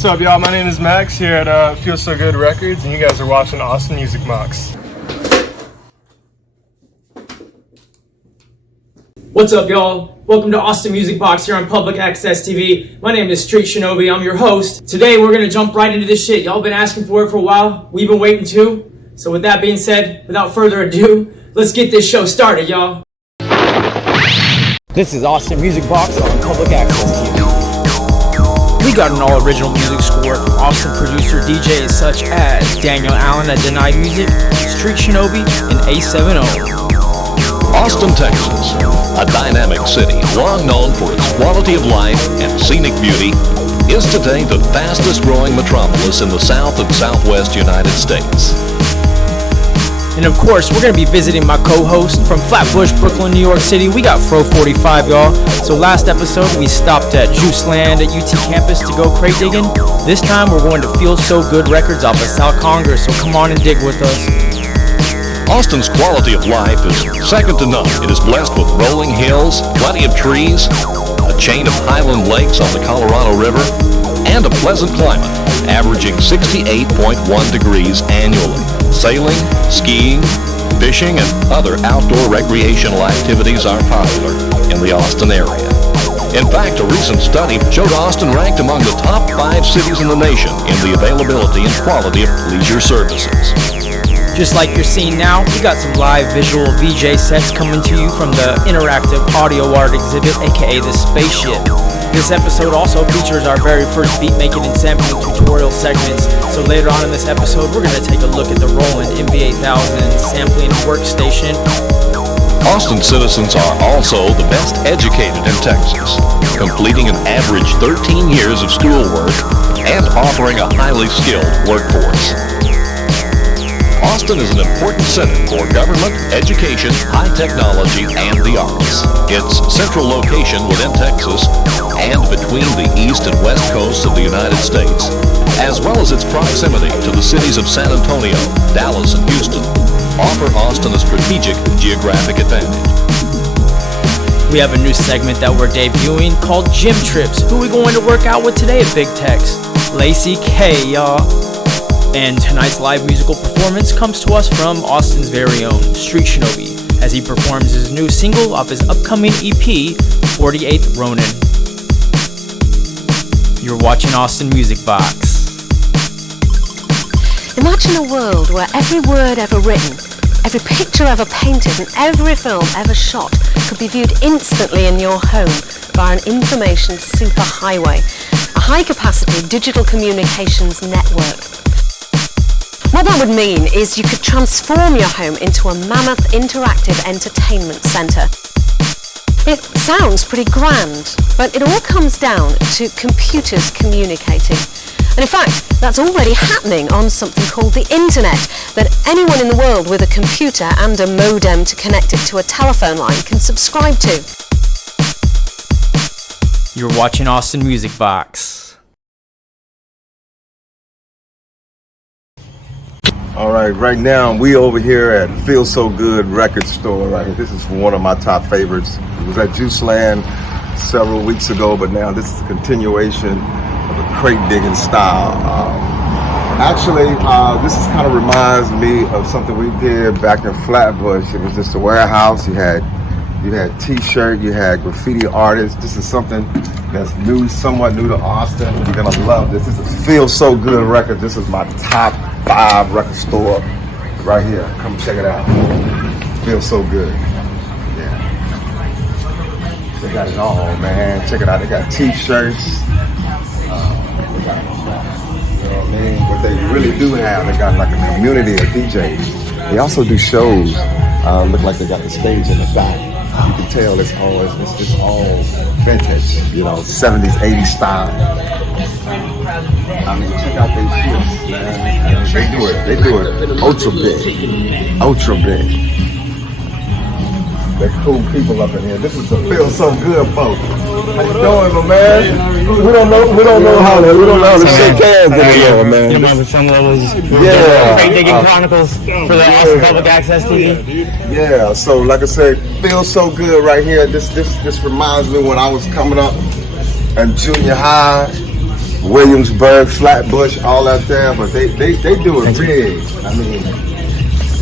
What's up, y'all? My name is Max here at Feel So Good Records, and you guys are watching Austin Music Box. What's up, y'all? Welcome to Austin Music Box here on Public Access TV. My name is Street Shinobi. I'm your host. Today, we're going to jump right into this shit. Y'all been asking for it for a while. We've been waiting too. So with that being said, without further ado, let's get this show started, y'all. This is Austin Music Box on Public Access TV. We got an all-original music score from Austin producer DJs such as Daniel Allen at Deny Music, Street Shinobi, and A70. Austin, Texas, a dynamic city long known for its quality of life and scenic beauty, is today the fastest growing metropolis in the South and Southwest United States. And of course, we're going to be visiting my co-host from Flatbush, Brooklyn, New York City. We got Fro 45, y'all. So last episode, we stopped at Juiceland at UT campus to go crate digging. This time, we're going to Feel So Good Records off of South Congress, so come on and dig with us. Austin's quality of life is second to none. It is blessed with rolling hills, plenty of trees, a chain of highland lakes on the Colorado River, and a pleasant climate, averaging 68.1 degrees annually. Sailing, skiing, fishing, and other outdoor recreational activities are popular in the Austin area. In fact, a recent study showed Austin ranked among the top 5 cities in the nation in the availability and quality of leisure services. Just like you're seeing now, we got some live visual VJ sets coming to you from the interactive audio art exhibit, aka the Spaceship. This episode also features our very first beat making and sampling tutorial segments. So later on in this episode, we're going to take a look at the Roland MV8000 sampling workstation. Austin citizens are also the best educated in Texas, completing an average 13 years of schoolwork and offering a highly skilled workforce. Austin is an important center for government, education, high technology, and the arts. Its central location within Texas and between the east and west coasts of the United States, as well as its proximity to the cities of San Antonio, Dallas, and Houston, offer Austin a strategic geographic advantage. We have a new segment that we're debuting called Gym Trips. Who we going to work out with today at Big Tex? Lacey K, y'all. And tonight's live musical performance comes to us from Austin's very own Street Shinobi, as he performs his new single off his upcoming EP, 48th Ronin. You're watching Austin Music Box. Imagine a world where every word ever written, every picture ever painted, and every film ever shot could be viewed instantly in your home via an information superhighway, a high-capacity digital communications network. What that would mean is you could transform your home into a mammoth interactive entertainment centre. It sounds pretty grand, but it all comes down to computers communicating. And in fact, that's already happening on something called the Internet, that anyone in the world with a computer and a modem to connect it to a telephone line can subscribe to. You're watching Austin Music Box. All right, right now we over here at Feel So Good Record Store. Right here. This is one of my top favorites. It was at Juiceland several weeks ago, but now this is a continuation of a crate digging style. This is kind of reminds me of something we did back in Flatbush. It was just a warehouse. You had T-shirt, you had graffiti artists. This is something that's new, somewhat new to Austin. You're gonna love this. This is Feel So Good Records. This is my top 5 record store right here. Come check it out. Feels so good. Yeah. They got it all, man. Check it out. They got T-shirts. You know what I mean? What they really do have, they got like a community of DJs. They also do shows. Look like they got the stage in the back. You can tell it's all vintage, you know, 70s, 80s style. I mean, check out these shits, man. They do it ultra big. They're cool people up in here. This is the Feel So Good folks. How you doing, my man? We don't know how to shake hands anymore, man. You know, some levels. Yeah. Crate digging chronicles for the Austin Public Access TV. Yeah. So, like I said, Feel So Good right here. This reminds me when I was coming up in junior high. Williamsburg, Flatbush, all out there, but they do it big. I mean,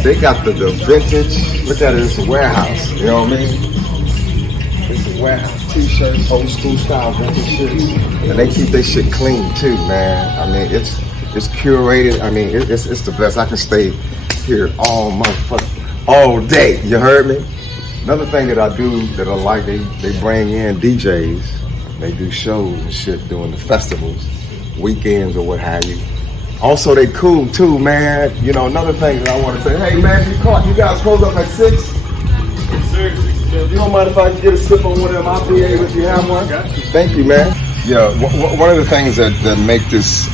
they got the vintage. Look at it, it's a warehouse. You know what I mean? It's a warehouse. T-shirts, old school style vintage shirts, and they keep their shit clean too, man. I mean, it's curated. I mean, it's the best. I can stay here all day. You heard me? Another thing that I do that I like, they bring in DJs. They do shows and shit during the festivals, weekends or what have you. Also, they cool too, man. You know, another thing that I want to say, hey man, you guys close up at 6? Sir, You don't mind if I can get a sip on one of them IPAs if you have one? Got you. Thank you, man. Yeah, one of the things that make this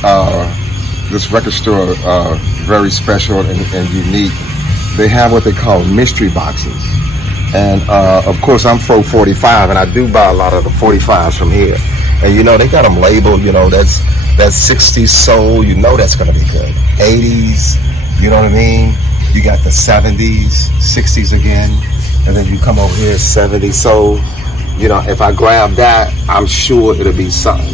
record store very special and unique, they have what they call mystery boxes. And of course, I'm Fro 45, and I do buy a lot of the 45s from here. And you know, they got them labeled. You know, that's 60s soul. You know, that's gonna be good. 80s. You know what I mean? You got the 70s, 60s again, and then you come over here 70s soul. You know, if I grab that, I'm sure it'll be something.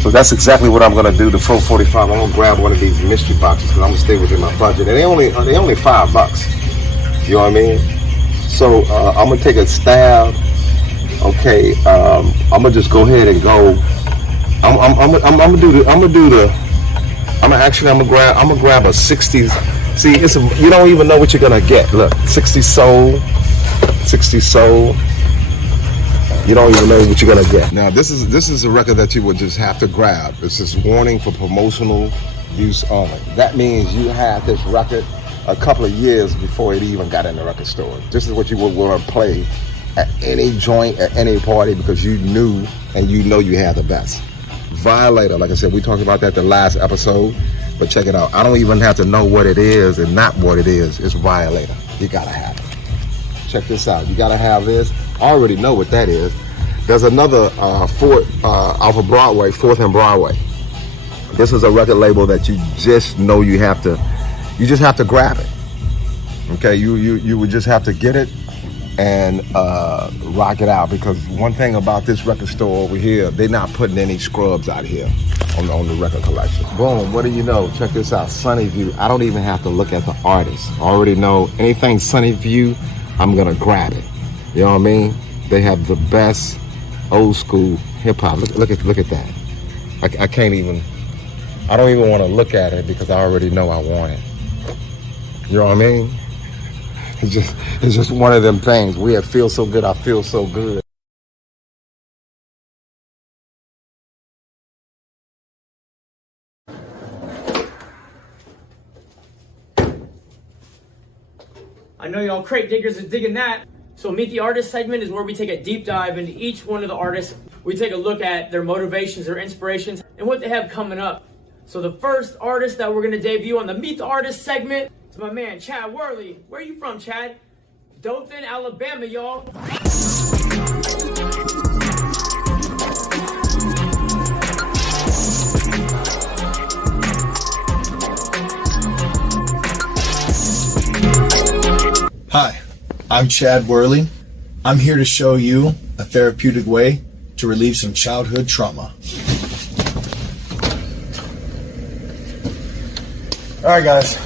So that's exactly what I'm gonna do. The Fro 45. I'm gonna grab one of these mystery boxes because I'm gonna stay within my budget. And they only $5. You know what I mean? So I'm gonna take a stab. Okay, I'm gonna just go ahead and go. I'm gonna grab a 60s. See, you don't even know what you're gonna get. Look, 60s soul. You don't even know what you're gonna get. Now this is a record that you would just have to grab. This is warning for promotional use only. That means you had this record a couple of years before it even got in the record store. This is what you would want to play at any joint, at any party, because you knew and you know you had the best. Violator, like I said, we talked about that the last episode, but check it out. I don't even have to know what it is and not what it is. It's Violator. You gotta have it. Check this out. You gotta have this. I already know what that is. There's another off of Broadway, 4th and Broadway. This is a record label that you just know you just have to grab it. Okay, you would just have to get it and rock it out, because one thing about this record store over here, they're not putting any scrubs out here on the record collection. Boom, what do you know? Check this out, Sunny View. I don't even have to look at the artist. I already know anything Sunny View, I'm gonna grab it. You know what I mean? They have the best old school hip hop. Look at that. I don't even want to look at it because I already know I want it. You know what I mean? It's just one of them things. We have Feel So Good, I Feel So Good. I know y'all crate diggers are digging that. So Meet the Artist segment is where we take a deep dive into each one of the artists. We take a look at their motivations, their inspirations, and what they have coming up. So the first artist that we're gonna debut on the Meet the Artist segment is my man, Chad Worley. Where are you from, Chad? Dothan, Alabama, y'all. Hi, I'm Chad Worley. I'm here to show you a therapeutic way to relieve some childhood trauma. Alright guys,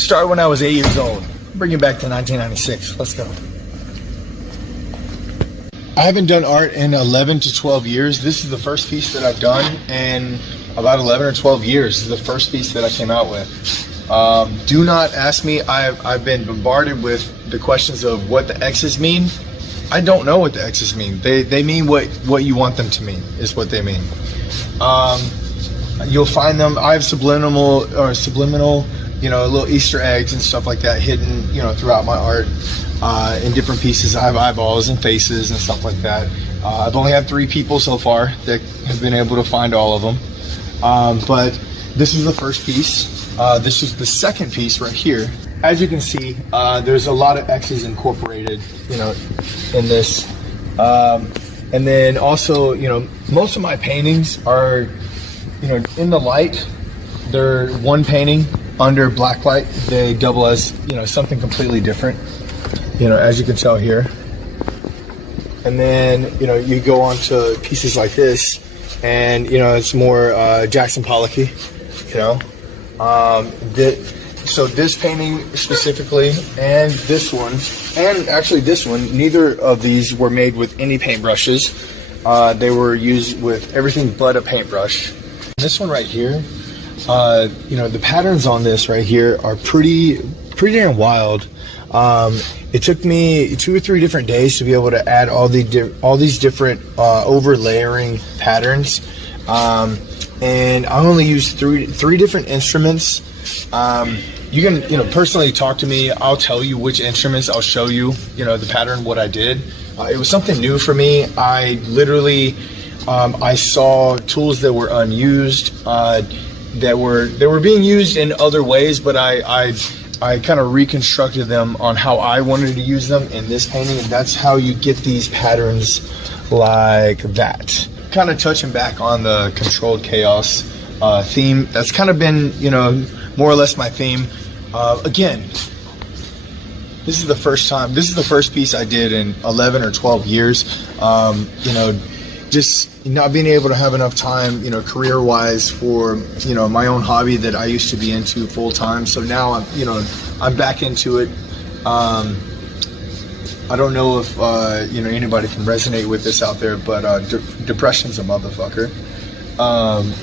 started when I was 8 years old. Bring you back to 1996. Let's go. I haven't done art in 11 to 12 years. This is the first piece that I've done in about 11 or 12 years. This is the first piece that I came out with. Do not ask me. I've been bombarded with the questions of what the X's mean. I don't know what the X's mean. They mean what you want them to mean, is what they mean. You'll find them. I have subliminal, little Easter eggs and stuff like that hidden, throughout my art in different pieces. I have eyeballs and faces and stuff like that. I've only had 3 people so far that have been able to find all of them. But this is the first piece. This is the second piece right here. As you can see, there's a lot of X's incorporated, in this. And then also, most of my paintings are, in the light, they're one painting. Under black light, they double as, something completely different, as you can tell here. And then, you go on to pieces like this, and it's more Jackson Pollocky, So this painting specifically, and this one, and actually this one, neither of these were made with any paintbrushes. They were used with everything but a paintbrush. This one right here, the patterns on this right here are pretty damn wild. It took me 2 or 3 different days to be able to add all these different over-layering patterns, and I only used three different instruments. You can personally talk to me. I'll tell you which instruments. I'll show you the pattern, what I did. It was something new for me. I literally I saw tools that were unused, that were being used in other ways, but I kind of reconstructed them on how I wanted to use them in this painting, and that's how you get these patterns like that. Kind of touching back on the controlled chaos theme, that's kind of been, more or less my theme. Again, this is the first piece I did in 11 or 12 years. Just not being able to have enough time, career-wise for, my own hobby that I used to be into full-time. So now I'm back into it. I don't know if, anybody can resonate with this out there, but depression's a motherfucker.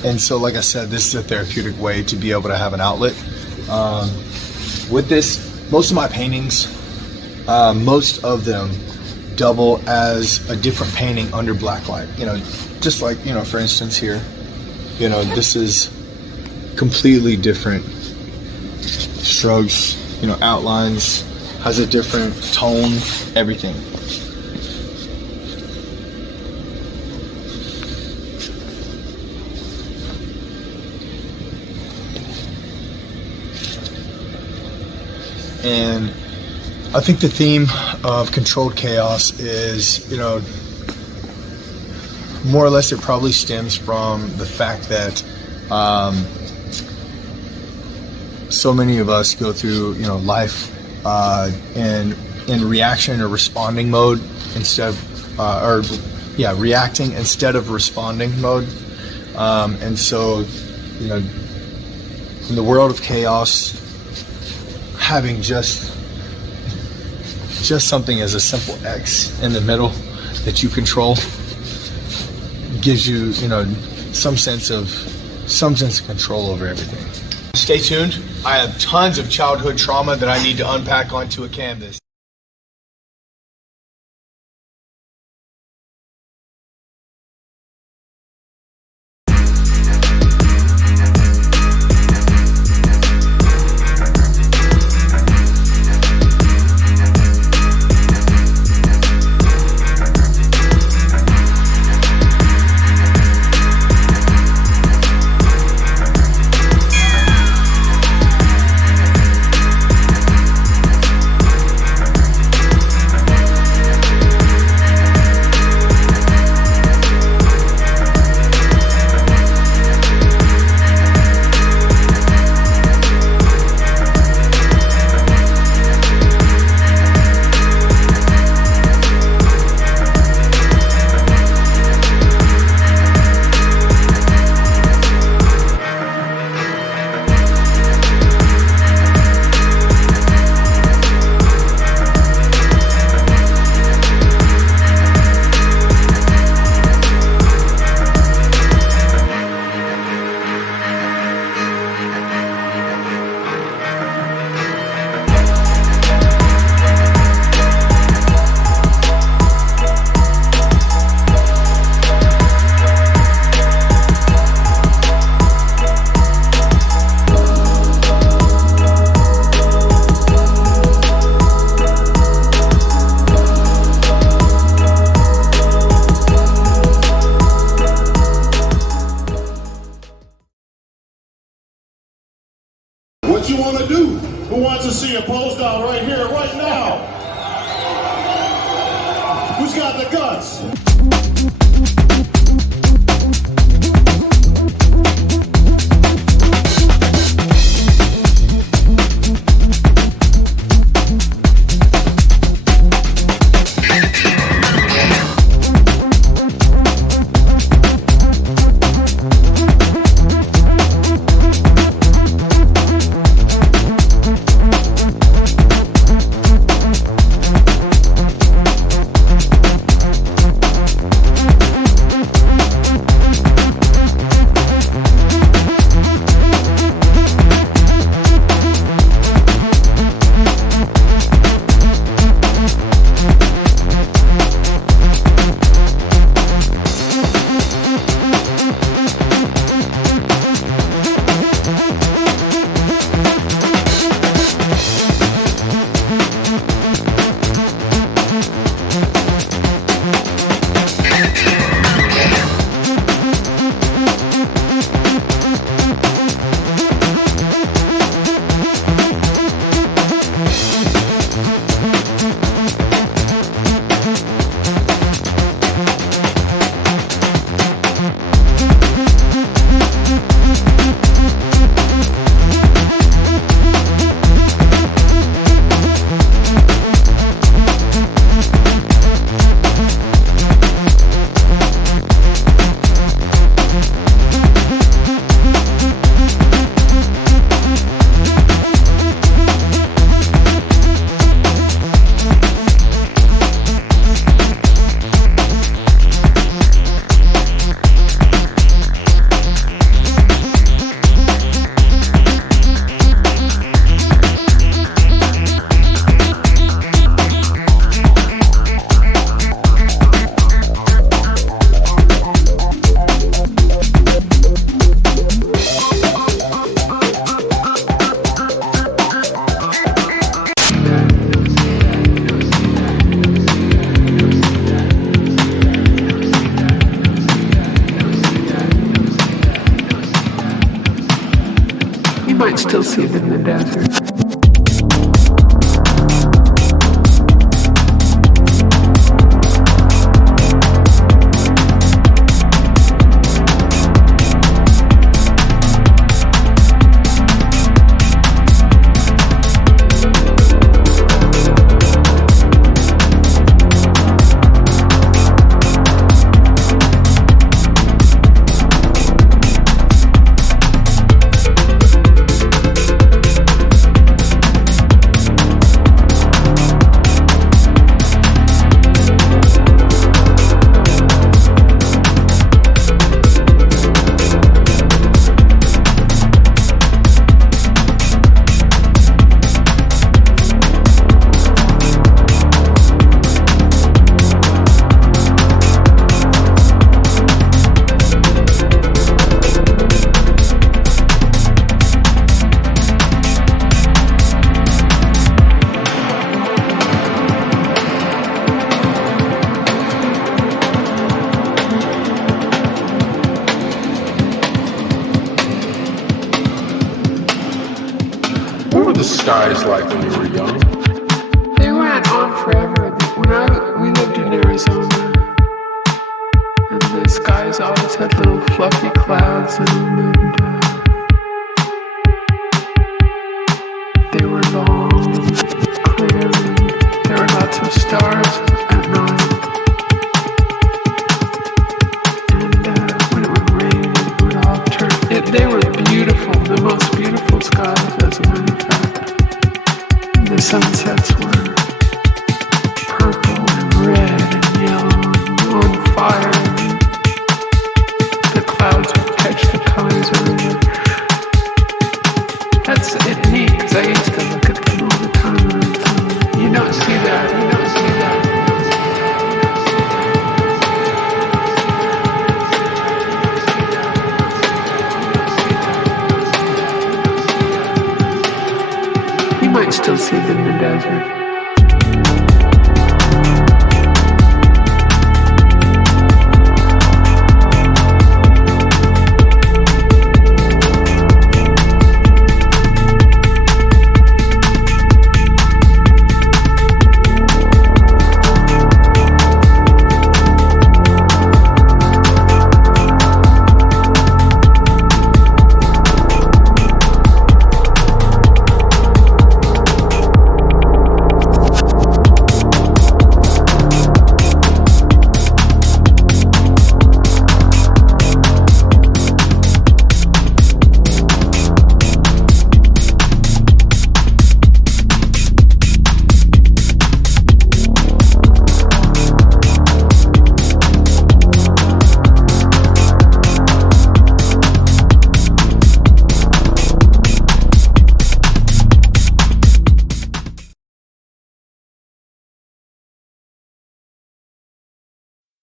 And so, like I said, this is a therapeutic way to be able to have an outlet. With this, most of my paintings, most of them double as a different painting under blacklight. Just like, for instance here, this is completely different strokes, outlines, has a different tone, everything. And I think the theme of controlled chaos is, more or less it probably stems from the fact that so many of us go through, life in reaction or responding mode instead of, reacting instead of responding mode. And so, in the world of chaos, having just something as a simple X in the middle that you control gives you, some sense of control over everything. Stay tuned. I have tons of childhood trauma that I need to unpack onto a canvas. What you want to do? Who wants to see a pose down right here, right now? Who's got the guts? might still see it in the desert. What were the skies like when you were young? They went on forever. We lived in Arizona, and the skies always had little fluffy clouds in them, and they were long, clear, and there were lots of stars at night. And when it would rain, it would all turn. They were beautiful, the most beautiful skies, as a matter of fact. The sunsets were purple and red and yellow and on fire. And the clouds would catch the colors of it. That's it neat, because I used to look at them all the time. And you don't see that. You don't see that. You might still see them in the desert.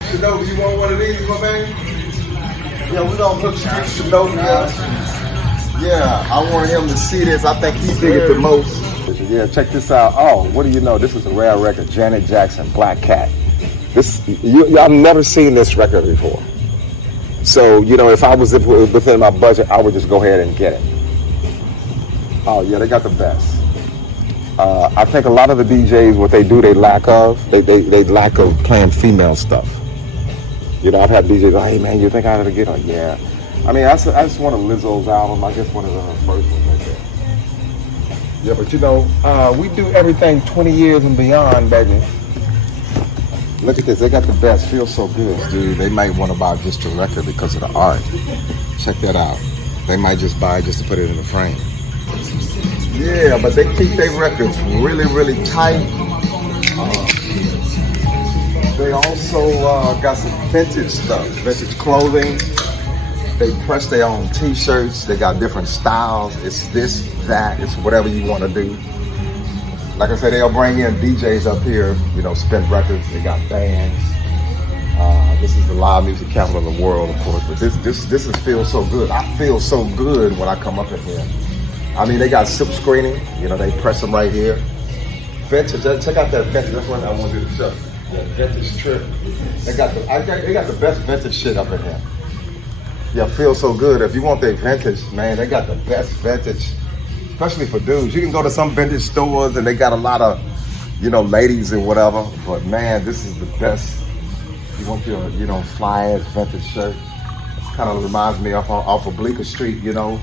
Shinobi, you want one of these, my man? Yeah, we gonna hook Shinobi up. Yeah, I want him to see this. I think he dig it the most. Yeah, check this out. Oh, what do you know? This is a rare record, Janet Jackson, Black Cat. I've never seen this record before. So, you know, if I was within my budget, I would just go ahead and get it. Oh yeah, they got the best. I think a lot of the DJs, what they do, they lack of playing female stuff. You know, I've had DJs go, hey man, you think I ought to get on? Yeah. I mean, I just want a Lizzo's album. I guess one of her first ones right there. Yeah, but you know, we do everything 20 years and beyond, baby. Look at this, they got the best. Feels so good, dude. They might want to buy just the record because of the art. Check that out. They might just buy it just to put it in the frame. Yeah, but they keep their records really, really tight. They also got some vintage stuff, vintage clothing. They press their own t-shirts. They got different styles. It's this, that, it's whatever you want to do. Like I said, they'll bring in DJs up here, you know, spin records. They got bands. This is the live music capital of the world, of course. But this feels so good. I feel so good when I come up in here. I mean, they got silk screening. You know, they press them right here. Vintage. Check out that vintage. That's what I want to do the show. The vintage trip. They got the best vintage shit up in here. Yeah, feels so good. If you want their vintage, man, they got the best vintage especially for dudes. You can go to some vintage stores and they got a lot of, you know, ladies and whatever. But man, this is the best. You want your, you know, fly ass vintage shirt. Kind of reminds me off of Bleecker Street, you know,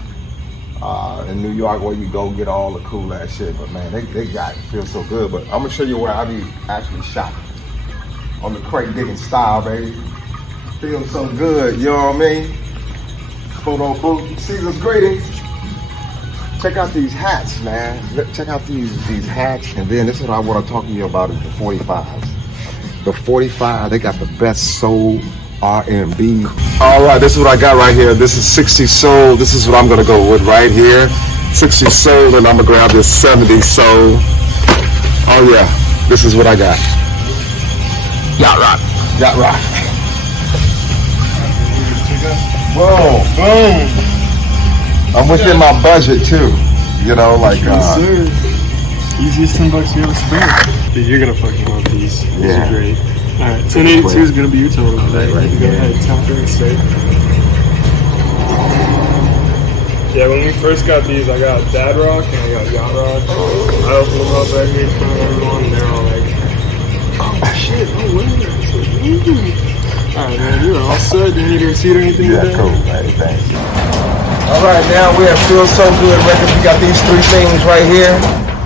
in New York, where you go get all the cool ass shit. But man, they got it. Feels so good. But I'm gonna show you where I be actually shopping. On the crate digging style, baby. Feels so good, you know what I mean? Photo booth, Caesar's greetings. Check out these hats, man. Check out these hats. And then this is what I want to talk to you about is the 45s. The 45, they got the best soul R&B. All right, this is what I got right here. This is 60 soul. This is what I'm gonna go with right here. 60 soul, and I'm gonna grab this 70 soul. Oh yeah, this is what I got. Yacht rock. Yacht rock. Boom. Boom. I'm within my budget too. You know, like easiest $10 you ever spent. Dude, you're gonna fucking love these. These Yeah. are great. Alright, 1082 is gonna be your total. Right Go ahead, tap it straight. Yeah, when we first got these, I got Dad Rock and I got Yacht Rock. I opened them up right here in front of everyone, and they're all like, oh shit, no way. Alright, man, you're all set. Do you need a receipt or anything? Yeah, cool, man. Thanks. All right, now we're at Feels So Good Records. We got these three things right here.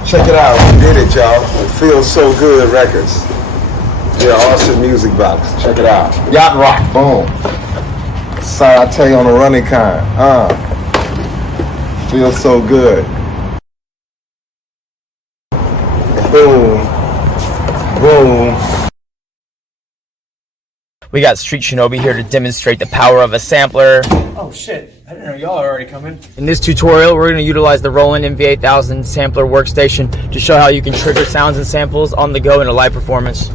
Check it out. We did it, y'all. It Feels So Good Records. Yeah, Austin Music Box. Check it out. Yacht Rock. Boom. Saute on the running kind. Feels so good. Boom. Boom. We got Street Shinobi here to demonstrate the power of a sampler. Oh shit, I didn't know y'all are already coming. In this tutorial, we're going to utilize the Roland MV8000 sampler workstation to show how you can trigger sounds and samples on the go in a live performance.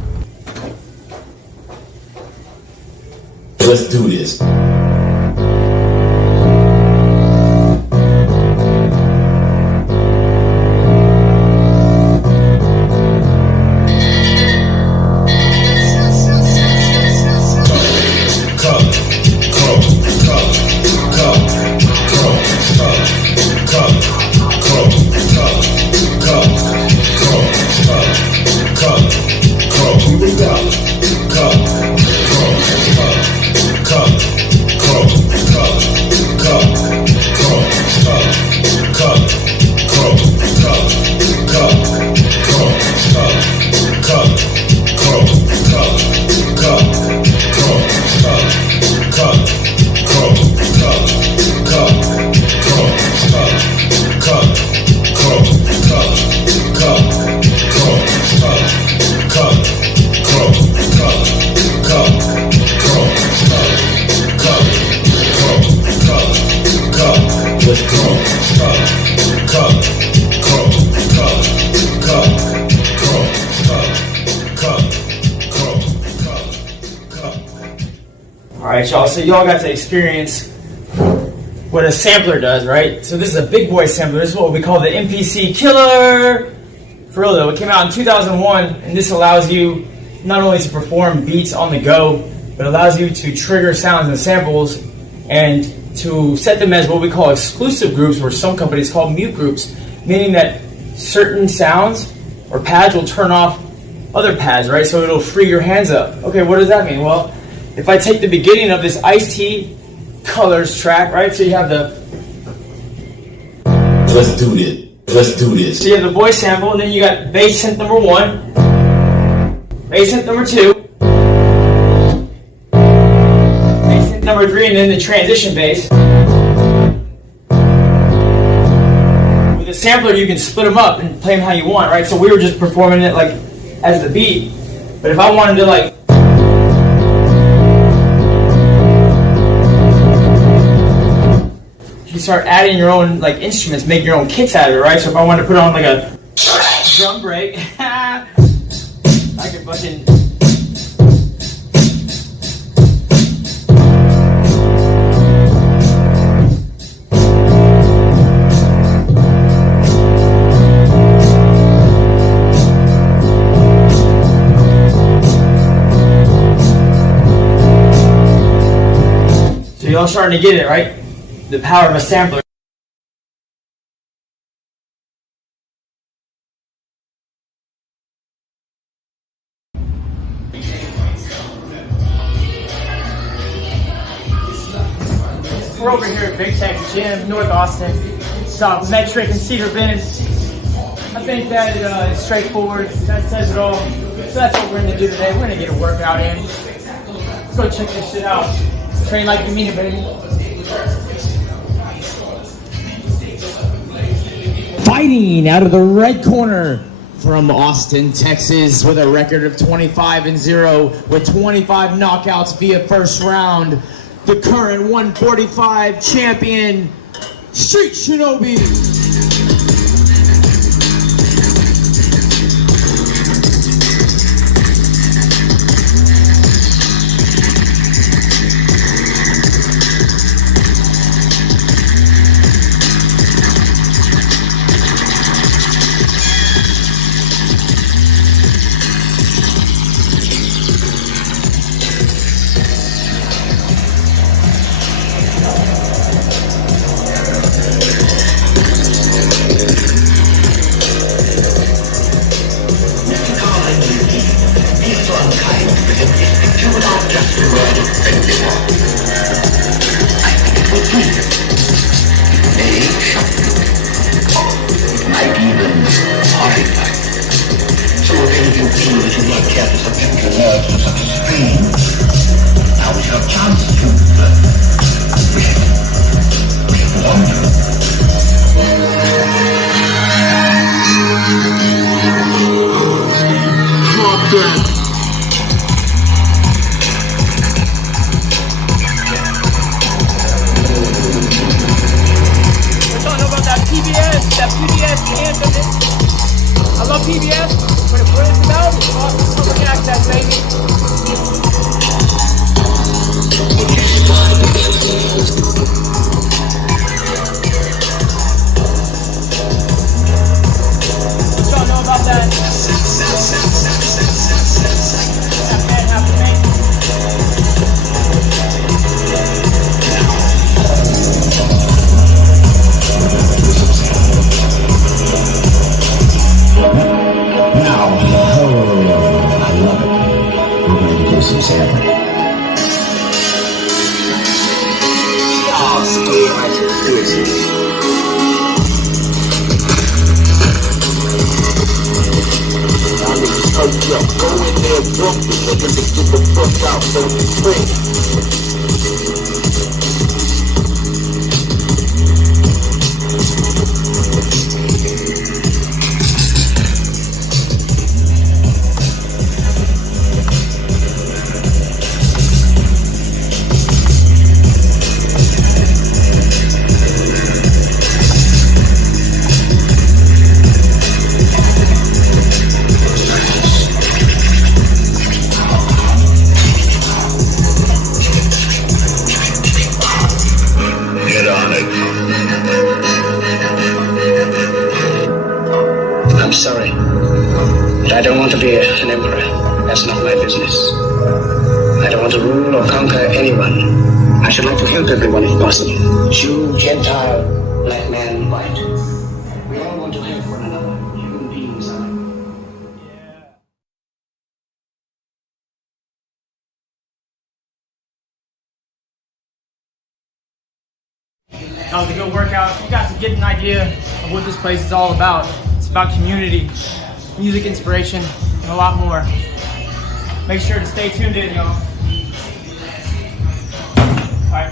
Let's do this. Alright y'all, so y'all got to experience what a sampler does, right? So this is a big boy sampler. This is what we call the MPC Killer. For real though, it came out in 2001, and this allows you not only to perform beats on the go, but allows you to trigger sounds and samples and to set them as what we call exclusive groups, or some companies call mute groups, meaning that certain sounds or pads will turn off other pads, right? So it'll free your hands up. Okay, what does that mean? Well, if I take the beginning of this Ice-T Colors track, right? So you have the... Let's do this. Let's do this. So you have the voice sample, and then you got bass synth number 1, bass synth number 2, bass synth number 3, and then the transition bass. With a sampler, you can split them up and play them how you want, right? So we were just performing it like as the beat. But if I wanted to like... You start adding your own like instruments, make your own kits out of it, right? So if I wanted to put on like a drum break, I can fucking... So y'all starting to get it, right? The power of a sampler. over here at Big Tech Gym, North Austin. Stop Metric and Cedar Bend. I think that is straightforward. That says it all. So that's what we're going to do today. We're going to get a workout in. Let's go check this shit out. Train like you mean it, baby. Fighting out of the red corner from Austin, Texas, with a record of 25-0 with 25 knockouts via first round, the current 145 champion, Street Shinobi. I love PBS, but what it's about is Austin Public Access, baby. What y'all know about that? Half man, half the man. Now, I love it. We're going to do some sampling. Go in there, drunk the niggas and get the fuck out, so free. I'm sorry, but I don't want to be an emperor. That's not my business. I don't want to rule or conquer anyone. I should like to help everyone if possible. Jew, Gentile, black man, white. We all want to help one another. Human beings are. That was a good workout. You got to get an idea of what this place is all about. It's about community, music inspiration, and a lot more. Make sure to stay tuned in, y'all. All right.